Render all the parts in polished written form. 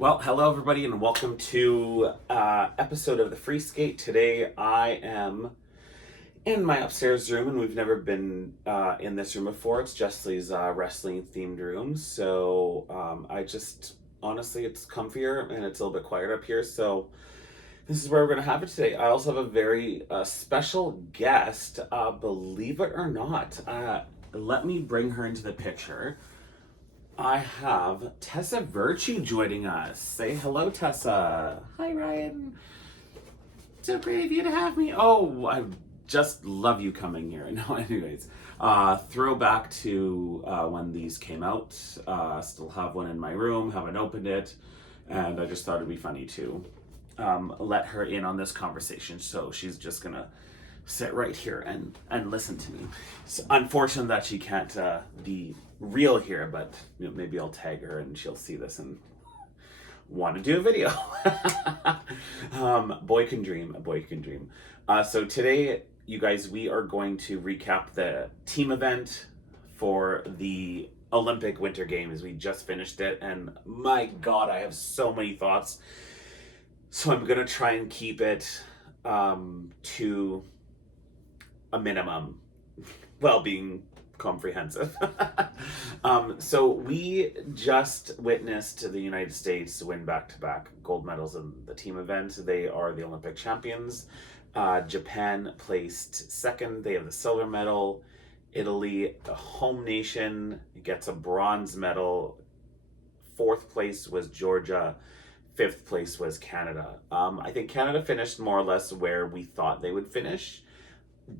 Well, hello everybody, and welcome to episode of the Free Skate. Today I am in my upstairs room, and we've never been in this room before. It's Jessley's wrestling themed room, so I just honestly, it's comfier and it's a little bit quieter up here. So this is where we're gonna have it today. I also have a very special guest, believe it or not. Let me bring her into the picture. I have Tessa Virtue joining us. Say hello, Tessa. Hi, Ryan. So great of you to have me. Oh, I just love you coming here. No, anyways, throwback to when these came out. Still have one in my room. Haven't opened it, and I just thought it'd be funny to let her in on this conversation. So she's just gonna sit right here and listen to me. It's unfortunate that she can't be real here, but maybe I'll tag her and she'll see this and want to do a video. Boy can dream, a boy can dream. So today, you guys, we are going to recap the team event for the Olympic Winter Games. We just finished it, and my God, I have so many thoughts. So I'm gonna try and keep it to a minimum, while being comprehensive. So we just witnessed the United States win back-to-back gold medals in the team event. They are the Olympic champions. Japan placed second. They have the silver medal. Italy, the home nation, gets a bronze medal. Fourth place was Georgia. Fifth place was Canada. I think Canada finished more or less where we thought they would finish.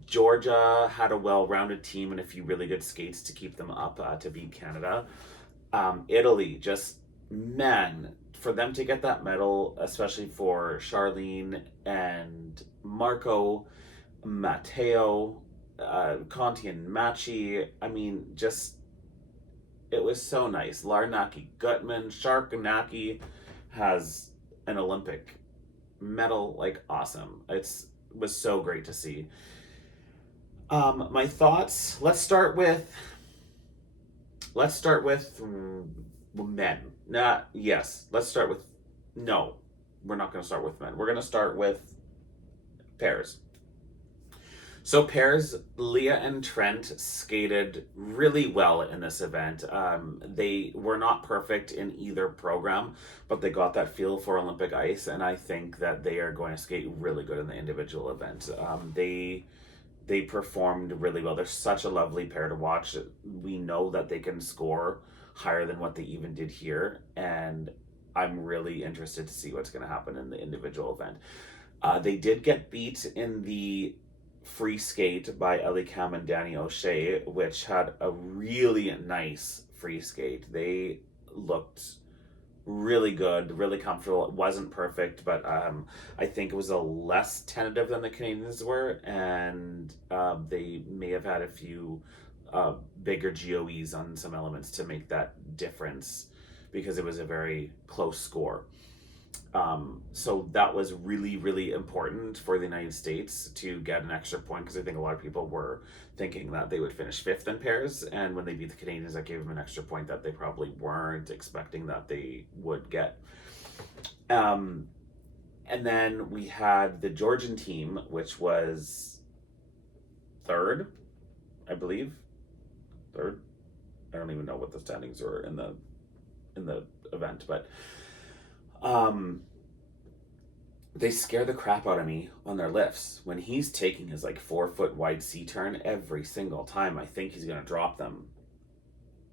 Georgia had a well-rounded team and a few really good skates to keep them up to beat Canada. Italy, just, man, for them to get that medal, especially for Charlene and Marco, Matteo, Conti and Machi, I mean, just, it was so nice. Larnaki Gutman, Sharkanaki has an Olympic medal, like, awesome. It was so great to see. My thoughts. Let's start with men. Let's start with. No, we're not going to start with men. We're going to start with pairs. So pairs, Leah and Trent skated really well in this event. They were not perfect in either program, but they got that feel for Olympic ice, and I think that they are going to skate really good in the individual event. They performed really well. They're such a lovely pair to watch. We know that they can score higher than what they even did here, and I'm really interested to see what's going to happen in the individual event. They did get beat in the free skate by Ellie Cam and Danny O'Shea, which had a really nice free skate. They looked really good, really comfortable. It wasn't perfect, but I think it was a less tentative than the Canadians were, and they may have had a few bigger GOEs on some elements to make that difference, because it was a very close score. So that was really, really important for the United States to get an extra point, because I think a lot of people were thinking that they would finish fifth in pairs, and when they beat the Canadians, that gave them an extra point that they probably weren't expecting that they would get. And then we had the Georgian team, which was third, I believe. Third? I don't even know what the standings were in the event, but they scare the crap out of me on their lifts. When he's taking his 4-foot wide C-turn every single time, I think he's going to drop them.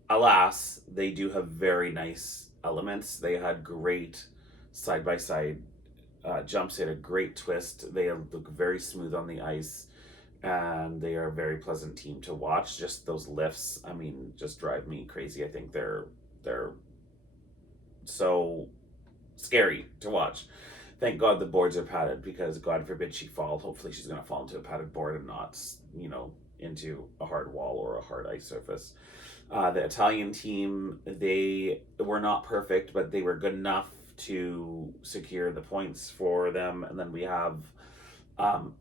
Alas, they do have very nice elements. They had great side-by-side jumps. They had a great twist. They look very smooth on the ice, and they are a very pleasant team to watch. Just those lifts, I mean, just drive me crazy. I think they're so scary to watch. Thank God the boards are padded, because God forbid she fall. Hopefully she's going to fall into a padded board and not, into a hard wall or a hard ice surface. The Italian team, they were not perfect, but they were good enough to secure the points for them. And then we have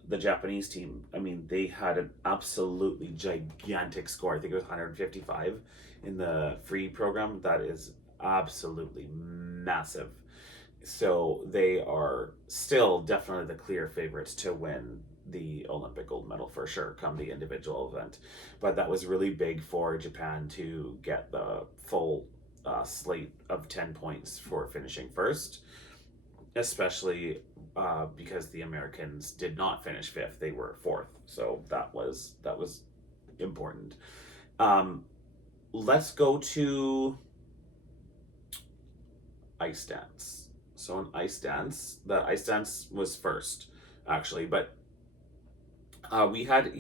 the Japanese team. I mean, they had an absolutely gigantic score. I think it was 155 in the free program. That is absolutely massive. So they are still definitely the clear favorites to win the Olympic gold medal for sure come the individual event. But that was really big for Japan to get the full slate of 10 points for finishing first, especially because the Americans did not finish fifth; they were fourth. So that was important. Um, let's go to ice dance. So in ice dance, the ice dance was first, actually, but we had,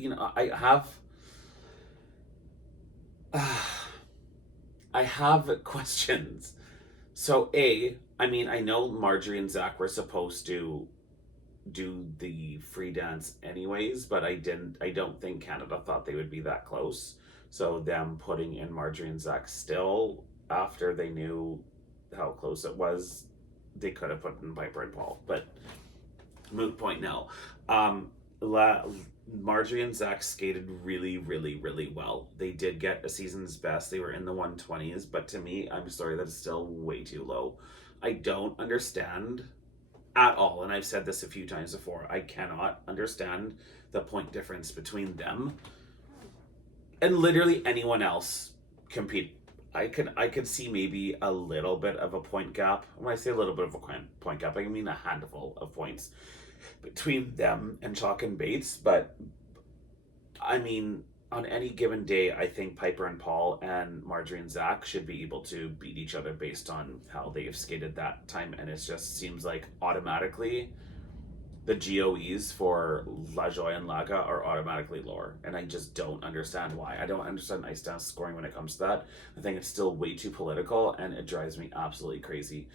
I have questions. So I mean, I know Marjorie and Zach were supposed to do the free dance anyways, but I don't think Canada thought they would be that close. So them putting in Marjorie and Zach still after they knew how close it was, they could have put in Piper and Paul, but moot point now. Um, La- Marjorie and Zach skated really, really, really well. They did get a season's best. They were in the 120s, but to me, I'm sorry, that's still way too low. I don't understand at all, and I've said this a few times before. I cannot understand the point difference between them and literally anyone else compete. I could see maybe a little bit of a point gap. When I say a little bit of a point gap, I mean a handful of points between them and Chalk and Bates. But I mean, on any given day, I think Piper and Paul and Marjorie and Zach should be able to beat each other based on how they've skated that time. And it just seems like automatically the GOEs for LaJoie and Laga are automatically lower. And I just don't understand why. I don't understand ice dance scoring when it comes to that. I think it's still way too political and it drives me absolutely crazy.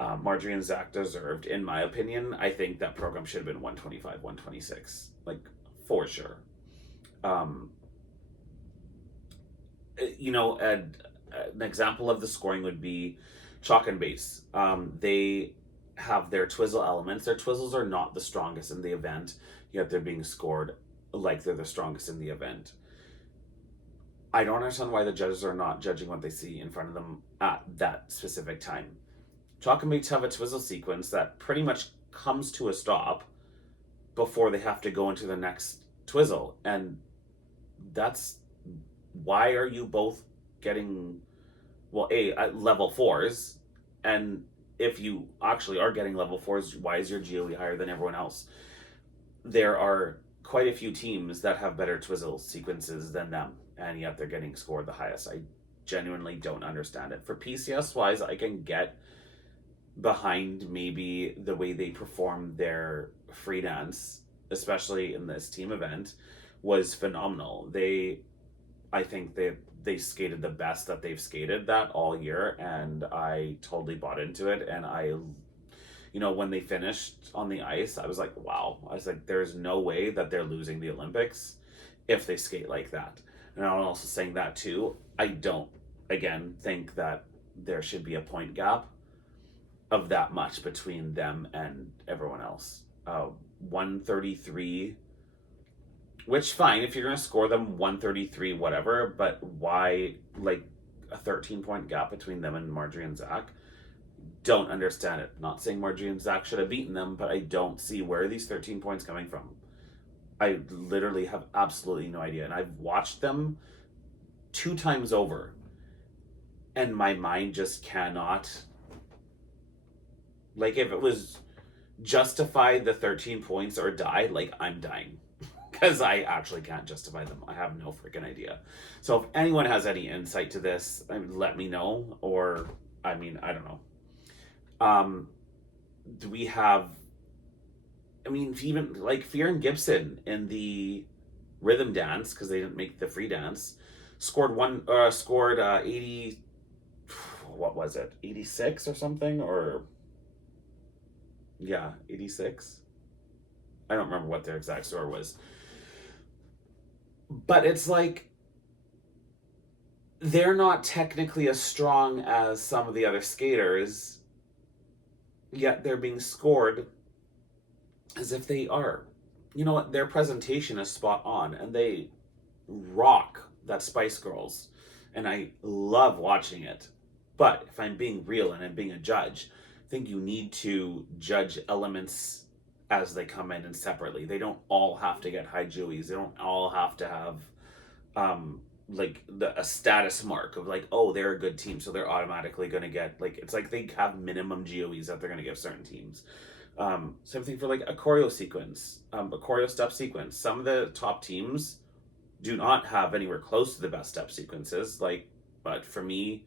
Marjorie and Zach deserved, in my opinion. I think that program should have been 125, 126, like for sure. Um, an example of the scoring would be Chalk and Bates. They have their twizzle elements. Their twizzles are not the strongest in the event, yet they're being scored like they're the strongest in the event. I don't understand why the judges are not judging what they see in front of them at that specific time. Chalk and Bates have a twizzle sequence that pretty much comes to a stop before they have to go into the next twizzle. And that's why are you both getting, well, at level fours? And if you actually are getting level fours, why is your GOE higher than everyone else? There are quite a few teams that have better twizzle sequences than them, and yet they're getting scored the highest. I genuinely don't understand it. For PCS wise, I can get behind maybe the way they performed their free dance, especially in this team event, was phenomenal. I think they skated the best that they've skated that all year, and I totally bought into it. And when they finished on the ice, I was like, wow. I was like, there's no way that they're losing the Olympics if they skate like that. And I'm also saying that too. I don't, again, think that there should be a point gap of that much between them and everyone else. 133, which fine if you're gonna score them 133, whatever. But why like a 13-point gap between them and Marjorie and Zach? Don't understand it. Not saying Marjorie and Zach should have beaten them, but I don't see where these 13 points coming from. I literally have absolutely no idea, and I've watched them 2 times over, and my mind just cannot. Like, if it was justify the 13 points or die, like, I'm dying. Because I actually can't justify them. I have no freaking idea. So if anyone has any insight to this, let me know. Or, I mean, I don't know. Do we have... I mean, even, like, Fear and Gibson in the rhythm dance, because they didn't make the free dance, scored 80... What was it? 86 or something? Or... Yeah, 86. I don't remember what their exact score was. But it's like, they're not technically as strong as some of the other skaters, yet they're being scored as if they are. You know what? Their presentation is spot on, and they rock that Spice Girls, and I love watching it. But if I'm being real and I'm being a judge, I think you need to judge elements as they come in and separately. They don't all have to get high Jewies. They don't all have to have like a status mark of like, oh, they're a good team, so they're automatically going to get like, it's like they have minimum GOEs that they're going to give certain teams. Same thing for like a choreo sequence, a choreo step sequence. Some of the top teams do not have anywhere close to the best step sequences. Like, but for me,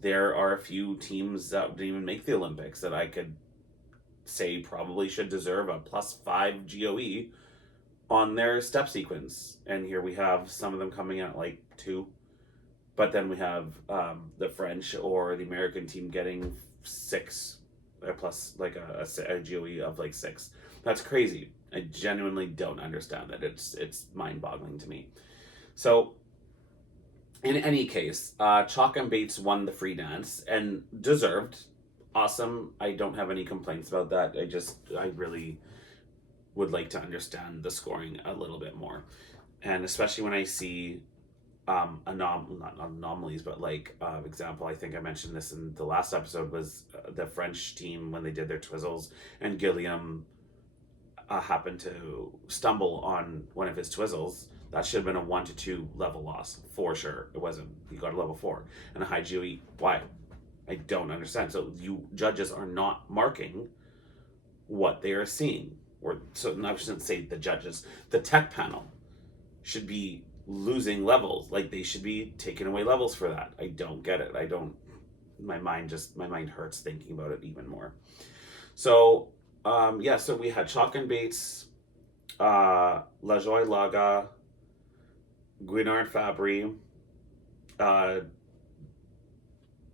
there are a few teams that didn't even make the Olympics that I could say probably should deserve a +5 GOE on their step sequence. And here we have some of them coming at like 2, but then we have the French or the American team getting 6 plus like a GOE of like 6. That's crazy. I genuinely don't understand that. It's mind-boggling to me. So in any case, Chalk and Bates won the free dance and deserved. Awesome. I don't have any complaints about that. I really would like to understand the scoring a little bit more. And especially when I see not anomalies, but like example, I think I mentioned this in the last episode, was the French team when they did their twizzles and Gilliam happened to stumble on one of his twizzles. That should have been a 1 to 2 level loss for sure. It wasn't. He got a level 4 and a high GOE. Why? I don't understand. So you judges are not marking what they are seeing, or so I shouldn't say the judges. The tech panel should be losing levels. Like they should be taking away levels for that. I don't get it. I don't. My mind hurts thinking about it even more. So so we had Chalk and Bates, Lajoie Laga, Guinard Fabry,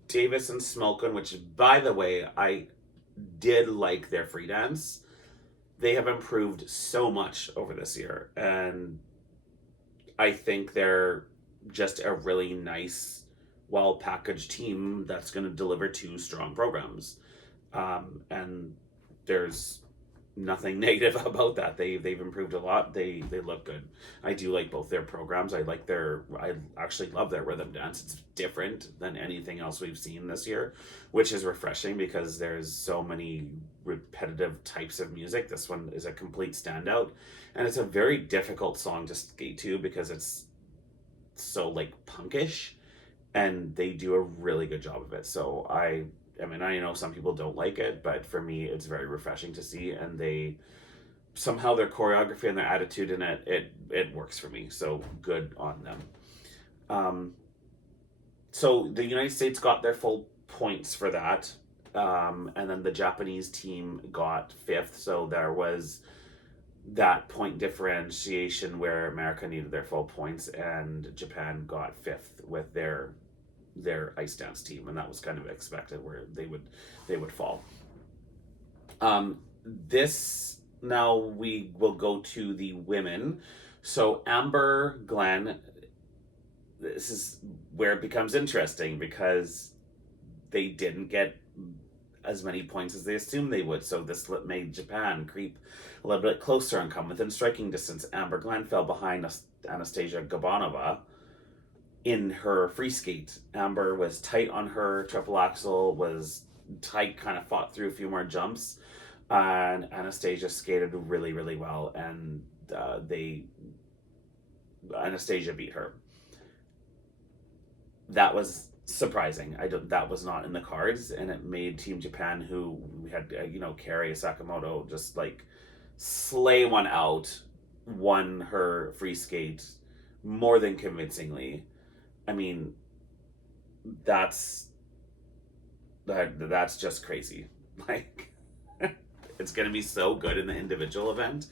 Davis and Smolkin, which by the way, I did like their free dance. They have improved so much over this year, and I think they're just a really nice, well-packaged team that's going to deliver 2 strong programs. And there's nothing negative about that. They've improved a lot. They look good. I do like both their programs. I actually love their rhythm dance. It's different than anything else we've seen this year, which is refreshing because there's so many repetitive types of music. This one is a complete standout, and it's a very difficult song to skate to because it's so like punkish, and they do a really good job of it. So I mean, I know some people don't like it, but for me, it's very refreshing to see. And they somehow their choreography and their attitude in it works for me. So good on them. So the United States got their full points for that, and then the Japanese team got 5th. So there was that point differentiation where America needed their full points, and Japan got 5th with their ice dance team, and that was kind of expected where they would fall. This now we will go to the women. So Amber Glenn, this is where it becomes interesting because they didn't get as many points as they assumed they would. So this made Japan creep a little bit closer and come within striking distance. Amber Glenn fell behind Anastasia Gabanova in her free skate. Amber was tight on her triple axel, was tight, kind of fought through a few more jumps, and Anastasia skated really, really well, and Anastasia beat her. That was surprising. That was not in the cards, and it made Team Japan, who we had Kari Sakamoto just like slay one out, won her free skate more than convincingly. I mean, that's just crazy. Like, it's gonna be so good in the individual event.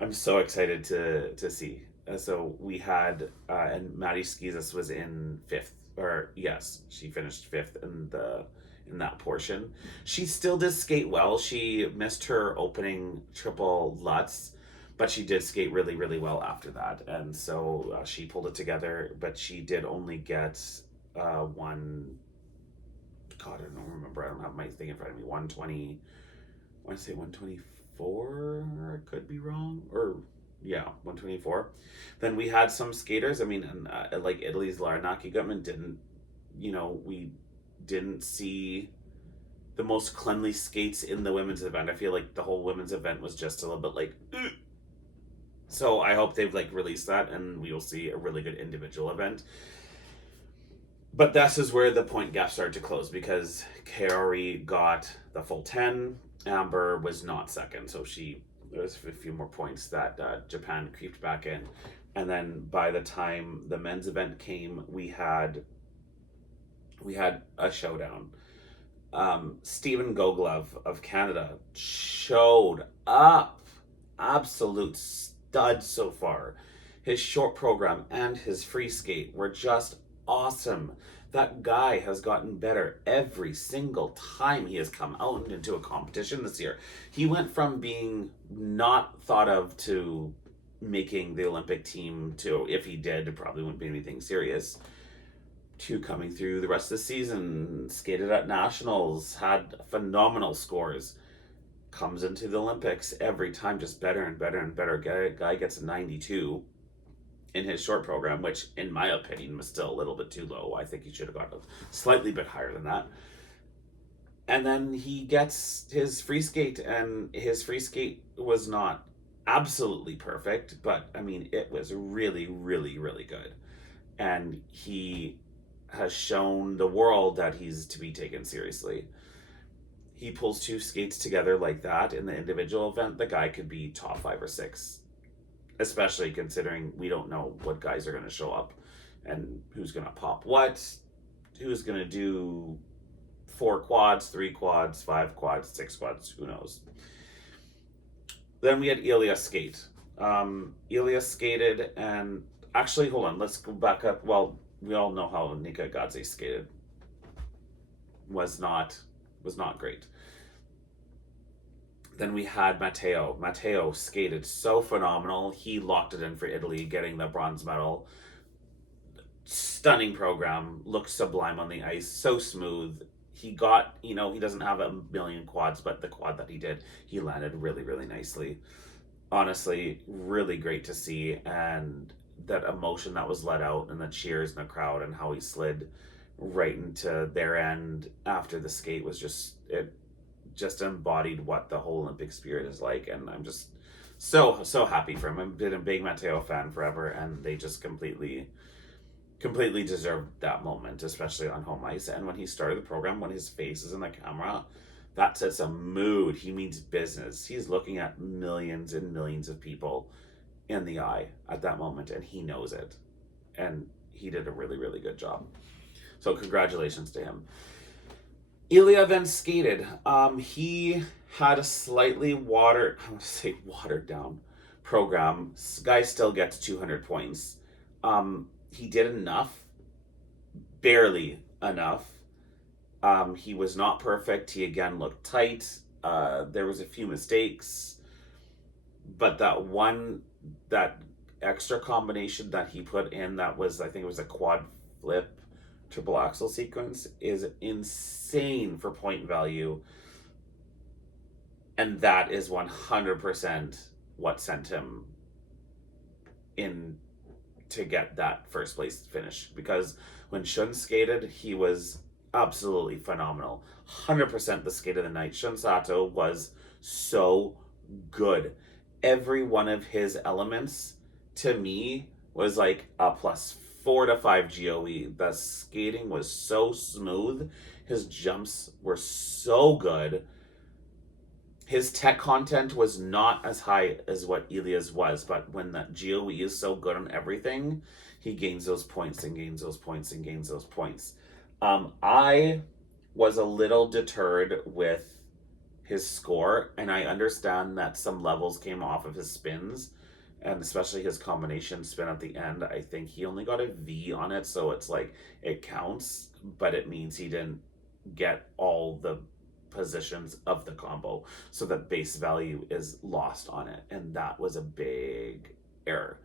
I'm so excited to see. So we had and Maddie Skizas was in 5th, or yes, she finished 5th in that portion. She still did skate well. She missed her opening triple Lutz, but she did skate really, really well after that. And so she pulled it together, but she did only get one, God, I don't remember. I don't have my thing in front of me. 120, I want to say 124, I could be wrong. Or, yeah, 124. Then we had some skaters. I mean, like Italy's Lara Naki Gutman didn't, didn't see the most cleanly skates in the women's event. I feel like the whole women's event was just a little bit like, ugh. So I hope they've like released that and we will see a really good individual event. But this is where the point gap started to close because Kaori got the full 10. Amber was not second, so there was a few more points that Japan creeped back in. And then by the time the men's event came, we had a showdown. Stephen Goglov of Canada showed up. Absolute stud so far. His short program and his free skate were just awesome. That guy has gotten better every single time he has come out into a competition this year. He went from being not thought of to making the Olympic team to, if he did, it probably wouldn't be anything serious, to coming through the rest of the season, skated at nationals, had phenomenal scores, comes into the Olympics every time just better and better and better. Guy gets a 92 in his short program, which in my opinion was still a little bit too low. I think he should have got a slightly bit higher than that. And then he gets his free skate, and his free skate was not absolutely perfect, but I mean, it was really, really, really good. And he has shown the world that he's to be taken seriously. He pulls two skates together like that in the individual event, the guy could be top 5 or 6. Especially considering we don't know what guys are going to show up and who's going to pop what, who's going to do 4 quads, 3 quads, 5 quads, 6 quads, who knows. Then we had Ilya skate. Ilya skated, and actually, hold on, let's go back up. Well, we all know how Nika Gadze skated. Was not great. Then we had Matteo. Matteo skated so phenomenal. He locked it in for Italy, getting the bronze medal. Stunning program. Looked sublime on the ice. So smooth. He got, he doesn't have a million quads, but the quad that he did, he landed really, really nicely. Honestly, really great to see. And that emotion that was let out and the cheers in the crowd and how he slid right into their end after the skate was just embodied what the whole Olympic spirit is like, and I'm just so happy for him. I've been a big Matteo fan forever, and they just completely deserved that moment, especially on home ice. And when he started the program, when his face is in the camera, that sets a mood. He means business. He's looking at millions and millions of people in the eye at that moment, and he knows it, and he did a really, really good job. So congratulations to him. Ilya then skated. He had a slightly watered down program. This guy still gets 200 points. He did enough, barely enough. He was not perfect. He again looked tight. There was a few mistakes, but that extra combination that he put in, that was, I think it was a quad flip triple axel sequence, is insane for point value, and that is 100% what sent him in to get that first place finish, because when Shun skated, he was absolutely phenomenal. 100% the skate of the night. Shun Sato was so good. Every one of his elements to me was like a +4 to 5 GOE. The skating was so smooth. His jumps were so good. His tech content was not as high as what Ilya's was, but when that GOE is so good on everything, he gains those points and gains those points and gains those points. I was a little deterred with his score, and I understand that some levels came off of his spins, and especially his combination spin at the end. I think he only got a V on it, so it's like it counts, but it means he didn't get all the positions of the combo, so that base value is lost on it, and that was a big error.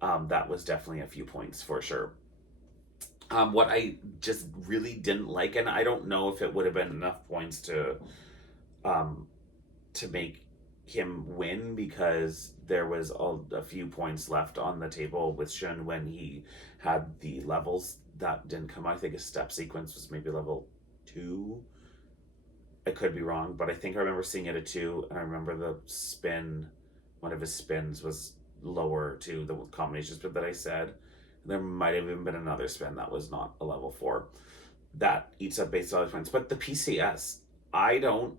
That was definitely a few points for sure. What I just really didn't like, and I don't know if it would have been enough points to make him win, because there was a few points left on the table with Shun when he had the levels that didn't come out. I think his step sequence was maybe level 2. I could be wrong, but I think I remember seeing it at 2, and I remember the spin, one of his spins was lower to the combination spin that I said. There might have even been another spin that was not a level 4. That eats up base value points. But the PCS, I don't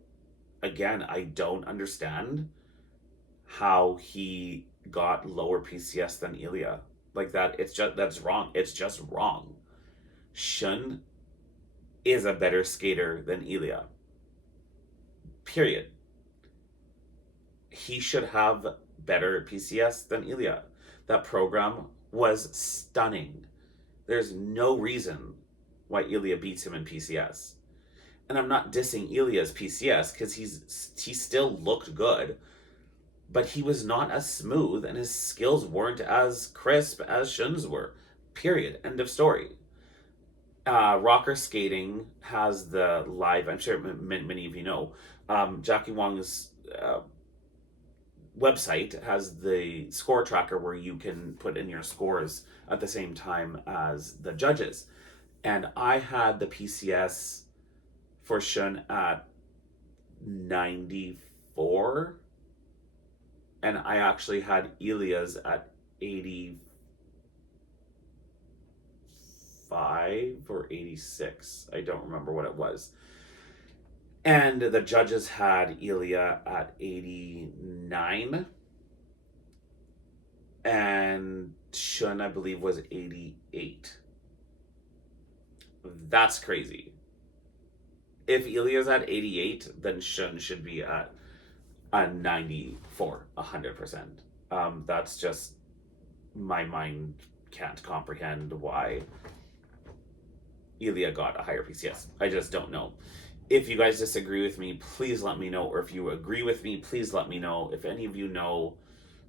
understand how he got lower PCS than Ilya. Like that, that's wrong. It's just wrong. Shun is a better skater than Ilya. Period. He should have better PCS than Ilya. That program was stunning. There's no reason why Ilya beats him in PCS. And I'm not dissing Ilya's PCS because he still looked good, but he was not as smooth and his skills weren't as crisp as Shun's were. Period. End of story. Rocker Skating has the live, I'm sure many of you know, Jackie Wong's website has the score tracker where you can put in your scores at the same time as the judges. And I had the PCS for Shun at 94, and I actually had Ilya's at 85 or 86. I don't remember what it was. And the judges had Ilya at 89. And Shun, I believe, was 88. That's crazy. If Ilya's at 88, then Shun should be at a 94, 100%. That's just, my mind can't comprehend why Ilya got a higher PCS. I just don't know. If you guys disagree with me, please let me know. Or if you agree with me, please let me know. If any of you know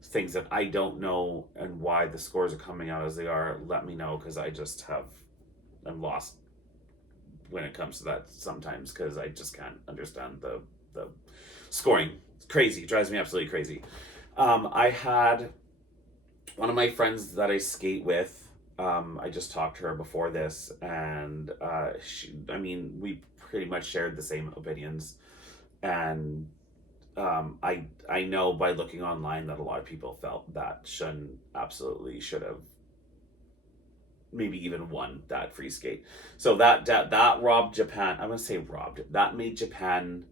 things that I don't know and why the scores are coming out as they are, let me know, because I'm lost when it comes to that sometimes, because I just can't understand the scoring. It's crazy. It drives me absolutely crazy. I had one of my friends that I skate with, I just talked to her before this, and we pretty much shared the same opinions, and I know by looking online that a lot of people felt that Shun absolutely should have maybe even won that free skate. So that robbed Japan. I'm gonna say robbed. That made Japan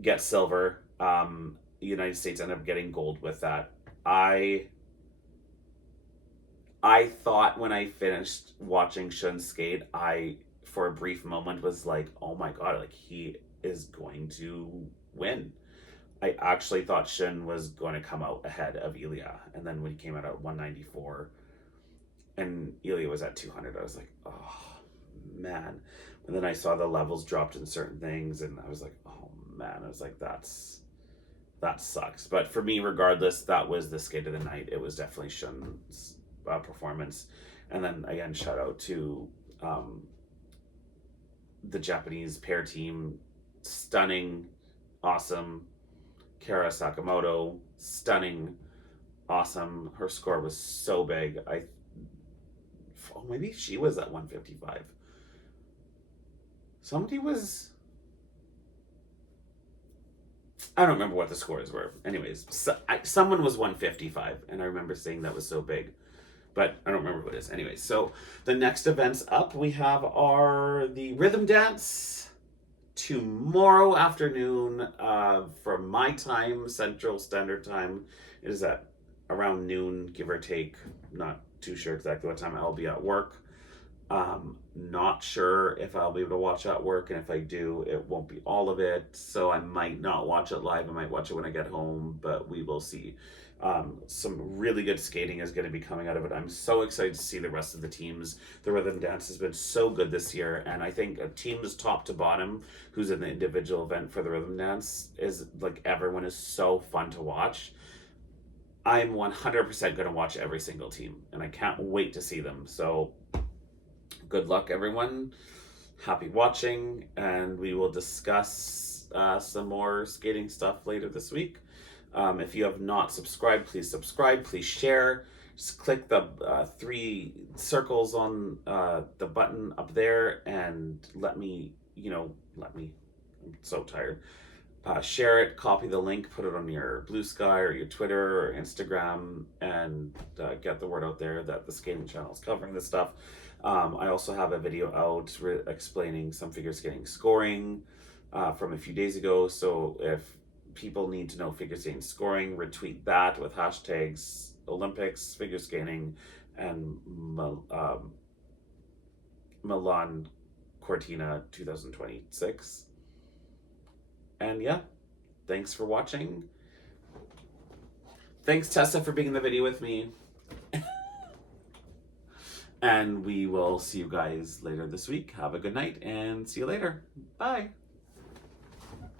get silver. The United States ended up getting gold with that. I thought when I finished watching Shun skate, I for a brief moment was like, oh my god, like he is going to win. I actually thought Shun was going to come out ahead of Ilya, and then when he came out at 194 and Ilya was at 200, I was like, oh man. And then I saw the levels dropped in certain things, and I was like, oh man. I was like, that sucks. But for me, regardless, that was the skate of the night. It was definitely Shun's performance. And then again, shout out to the Japanese pair team. Stunning, awesome. Kara Sakamoto, stunning, awesome. Her score was so big. Maybe she was at 155. Somebody was, I don't remember what the scores were. Anyways, someone was 155, and I remember saying that was so big, but I don't remember who it is. Anyways, so the next events up we have are the rhythm dance tomorrow afternoon from my time, Central Standard Time. It is at around noon, give or take. Not too sure exactly what time I'll be at work. Not sure if I'll be able to watch at work, and if I do, it won't be all of it, so I might not watch it live. I might watch it when I get home, but we will see. Some really good skating is going to be coming out of it. I'm so excited to see the rest of the teams. The rhythm dance has been so good this year, and I think a team's top to bottom who's in the individual event for the rhythm dance is like, everyone is so fun to watch. I'm 100% going to watch every single team, and I can't wait to see them. So good luck, everyone. Happy watching, and we will discuss some more skating stuff later this week. If you have not subscribed, please subscribe. Please share. Just click the 3 circles on the button up there and let me let me. I'm so tired. Share it, copy the link, put it on your Blue Sky or your Twitter or Instagram, and get the word out there that the skating channel is covering this stuff. I also have a video out explaining some figure skating scoring from a few days ago. So if people need to know figure skating scoring, retweet that with hashtags Olympics, figure skating, and Milan Cortina 2026. And yeah, thanks for watching. Thanks, Tessa, for being in the video with me. And we will see you guys later this week. Have a good night and see you later. Bye.